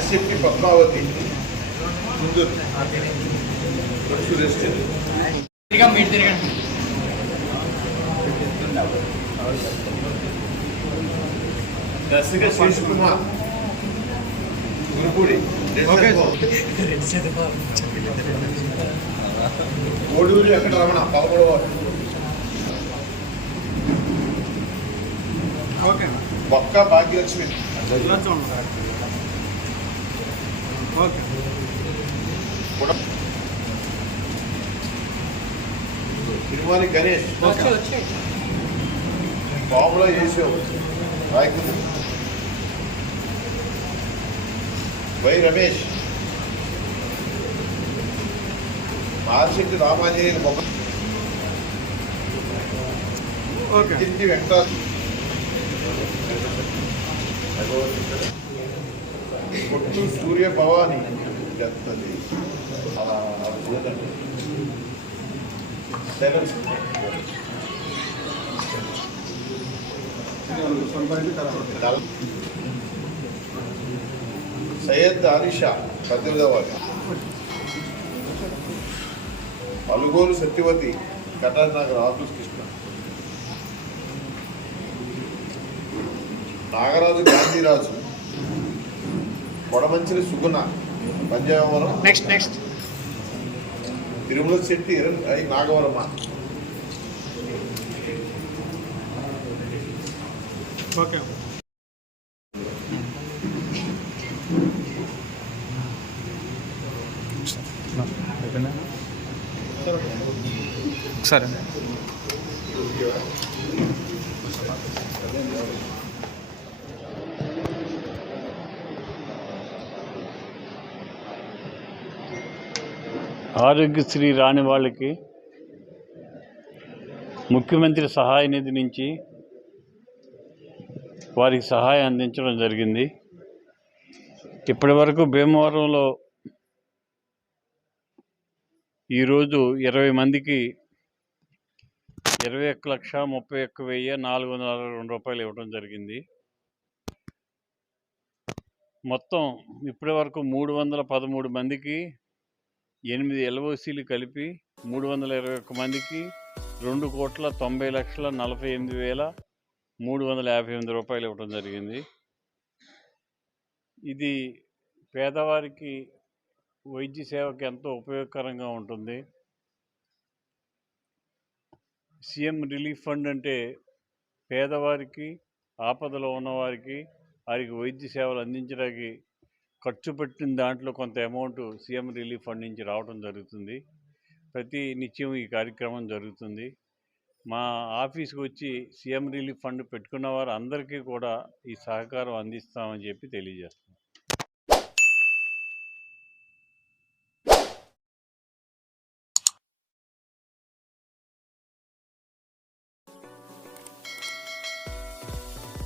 శివశక్తి పద్మావతి ముందు రెస్ట్ తిరిగా మీరు తిరగండి. దర్శక శేష్ కుమార్ గురుపూడి ఓకే. ఓడూరు వెంకటరమణ పదమూడవ బొక్క భాగ్యలక్ష్మి. ఓకే. గణేష్. బాబులో చేసావు. రాయకుడు. వై రమేష్. మార్శెట్టి రామాంజనేయులు మొక్క. ఓకే. ఇంటి వెంకట కొట్టు సూర్య భవాని చెప్తుంది సయ్యద్ అలీషా పద్దెనిమిదవ Alugolu Satyavathi Katar Nagar office Krishna. Nagaraju Gandhiraju Kodamanchili Suguna Panjavaram next next Tirumala Shetty ఇరణ్ I Nagavaramma okay సరే. ఆరోగ్యశ్రీ రాని వాళ్ళకి ముఖ్యమంత్రి సహాయ నిధి నుంచి వారికి సహాయం అందించడం జరిగింది. ఇప్పటి వరకు భీమవరంలో ఈరోజు ఇరవై మందికి ఇరవై ఒక్క లక్ష ముప్పై ఒక్క వెయ్యి నాలుగు వందల అరవై రెండు రూపాయలు ఇవ్వడం జరిగింది. మొత్తం ఇప్పటి వరకు మూడు వందల పదమూడు మందికి ఎనిమిది ఎల్ఓసీలు కలిపి మూడు వందల ఇరవై ఒక్క మందికి రెండు కోట్ల తొంభై లక్షల నలభై ఎనిమిది వేల మూడు వందల యాభై ఎనిమిది రూపాయలు ఇవ్వడం జరిగింది. ఇది పేదవారికి వైద్య సేవకి ఎంతో ఉపయోగకరంగా ఉంటుంది. సీఎం రిలీఫ్ ఫండ్ అంటే పేదవారికి ఆపదలో ఉన్నవారికి వారికి వైద్య సేవలు అందించడానికి ఖర్చు పెట్టిన దాంట్లో కొంత అమౌంట్ సీఎం రిలీఫ్ ఫండ్ నుంచి రావడం జరుగుతుంది. ప్రతి నిత్యం ఈ కార్యక్రమం జరుగుతుంది. మా ఆఫీస్కి వచ్చి సీఎం రిలీఫ్ ఫండ్ పెట్టుకున్న వారు అందరికీ కూడా ఈ సహకారం అందిస్తామని చెప్పి తెలియజేస్తాం